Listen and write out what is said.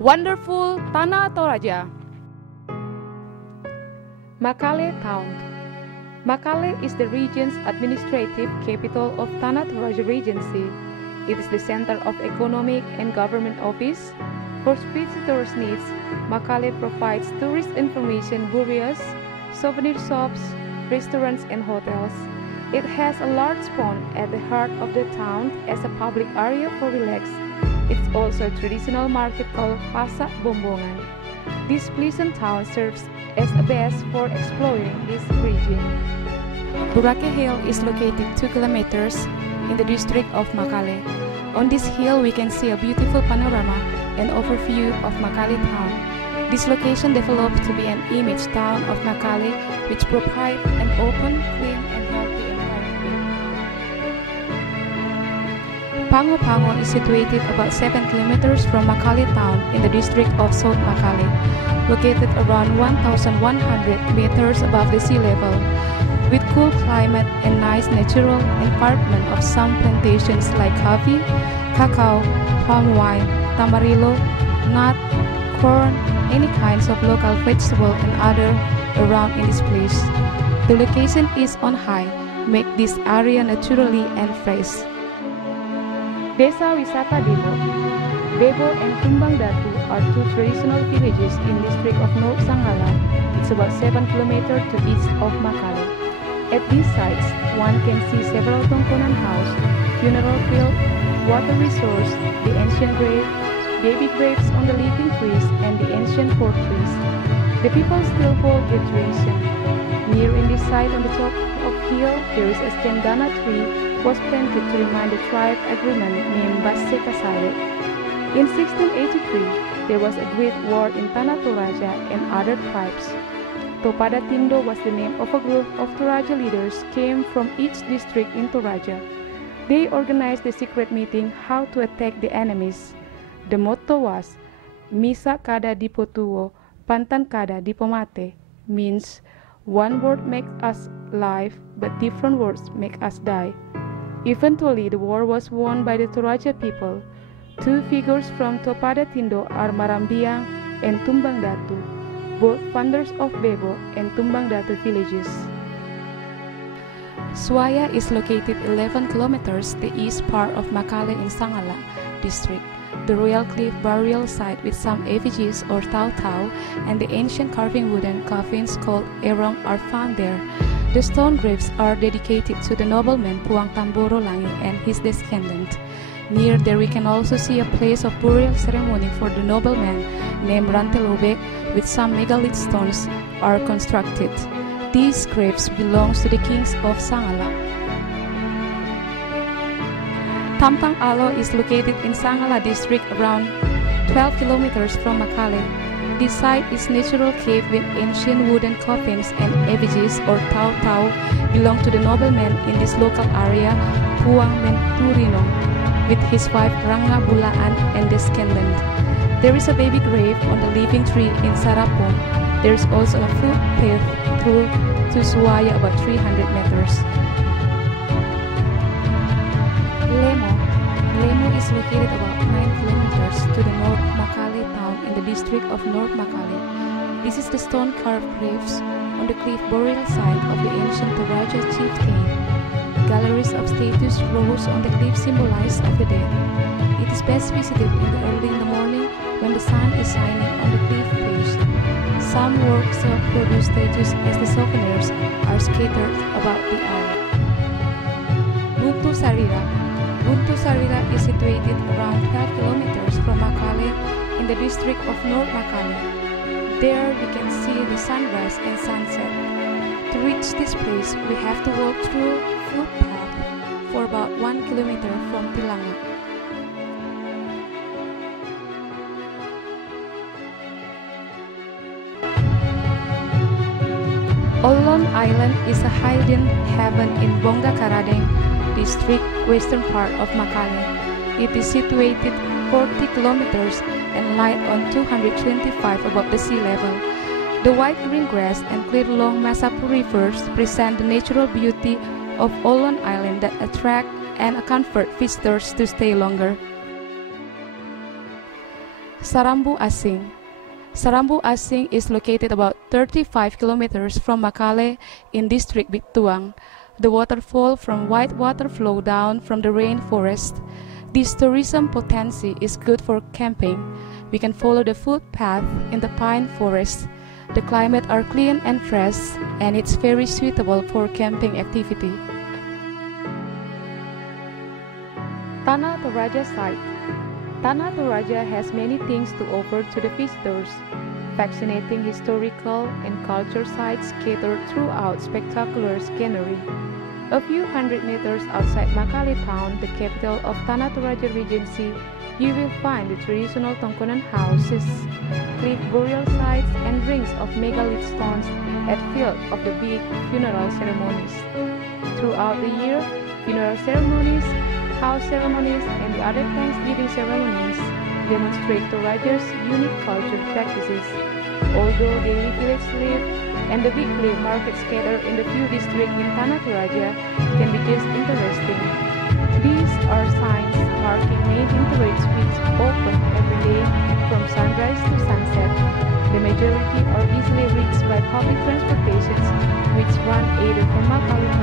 Wonderful Tanah Toraja. Makale Town. Makale is the region's administrative capital of Tanah Toraja Regency. It is the center of economic and government office. For visitors' needs, Makale provides tourist information bureaus, souvenir shops, restaurants and hotels. It has a large pond at the heart of the town as a public area for relax. It's also a traditional market called Pasar Bombongan. This pleasant town serves as a base for exploring this region. TORQJQ Hill is located 2 kilometers in the district of Makale. On this hill we can see a beautiful panorama and overview of Makale town. This location developed to be an image town of Makale, which provides an open, clean and healthy Pango is situated about 7 kilometers from Makale town in the district of South Makale, located around 1,100 meters above the sea level, with cool climate and nice natural environment of some plantations like coffee, cacao, palm wine, tamarillo, nut, corn, any kinds of local vegetable and other around in this place. The location is on high, make this area naturally and fresh. Desa Wisata Bebo. Bebo and Tumbang Datu are 2 traditional villages in district of North Sanggala. It's about 7 kilometers to east of Makale. At these sites, one can see several tongkonan house, funeral field, water resource, the ancient grave, baby graves on the living trees, and the ancient fort trees. The people still hold their tradition. Near in this site on the top of hill, there is a cendana tree was planted to remind the tribe agreement named Basse Kasale. In 1683, there was a great war in Tanah Toraja and other tribes. Topada Tindo was the name of a group of Toraja leaders came from each district in Toraja. They organized a secret meeting how to attack the enemies. The motto was, Misa kada dipotuo, pantan kada dipomate, means one word makes us live, but different words make us die. Eventually, the war was won by the Toraja people. 2 figures from Topada Tindo are Marambiang and Tumbang Datu, both founders of Bebo and Tumbang Datu villages. Suaya is located 11 kilometers the east part of Makale in Sanggala district. The royal cliff burial site with some effigies or tau-tau and the ancient carving wooden coffins called erong are found there. The stone graves are dedicated to the nobleman Puang Tamboro Langi and his descendant. Near there we can also see a place of burial ceremony for the nobleman named Rantelobek with some megalith stones are constructed. These graves belong to the kings of Sanggala. Tampang Alo is located in Sanggala district around 12 kilometers from Makale. This site is natural cave with ancient wooden coffins and effigies or tau-tau belong to the nobleman in this local area, Puang Menturino, with his wife Ranga Bulaan and descendant. There is a baby grave on the living tree in Sarapong. There is also a footpath through to Suaya about 300 meters. Lemo is located about 9 kilometers to the north Makale town in the district of North Makale. This is the stone-carved graves on the cliff burial site of the ancient Toraja chieftain. Galleries of statues rose on the cliff symbolize of the dead. It is best visited early in the morning when the sun is shining on the cliff face. Some workshops produce statues as the souvenirs are scattered about the area. Buntu Sarira. Buntu Sarira is situated around 12 kilometers from Makale in the district of North Makale. There we can see the sunrise and sunset. To reach this place, we have to walk through footpath for about 1 kilometer from Tilanga. Olon Island is a hidden haven in Bongga Karadeng district, western part of Makale. It is situated 40 kilometers and lies on 225 above the sea level. The white green grass and clear long Masapu rivers present the natural beauty of Olon Island that attract and comfort visitors to stay longer. Sarambu Asing. Sarambu Asing is located about 35 kilometers from Makale in District Bituang. The waterfall from white water flow down from the rainforest. This tourism potency is good for camping. We can follow the footpath in the pine forest. The climate are clean and fresh, and it's very suitable for camping activity. Tanah Toraja site. Tanah Toraja has many things to offer to the visitors. Fascinating historical and culture sites scattered throughout spectacular scenery. A few hundred meters outside Makale town, the capital of Tanah Toraja Regency, you will find the traditional Tongkonan houses, cliff burial sites, and rings of megalith stones at field of the big funeral ceremonies. Throughout the year, funeral ceremonies, house ceremonies, and the other Thanksgiving ceremonies demonstrate Toraja's unique culture practices. Although daily village life and the weekly market scattered in the few districts in Tanah Toraja can be just interesting. These are signs marking main interest which open every day from sunrise to sunset. The majority are easily reached by public transportations which run either from Makale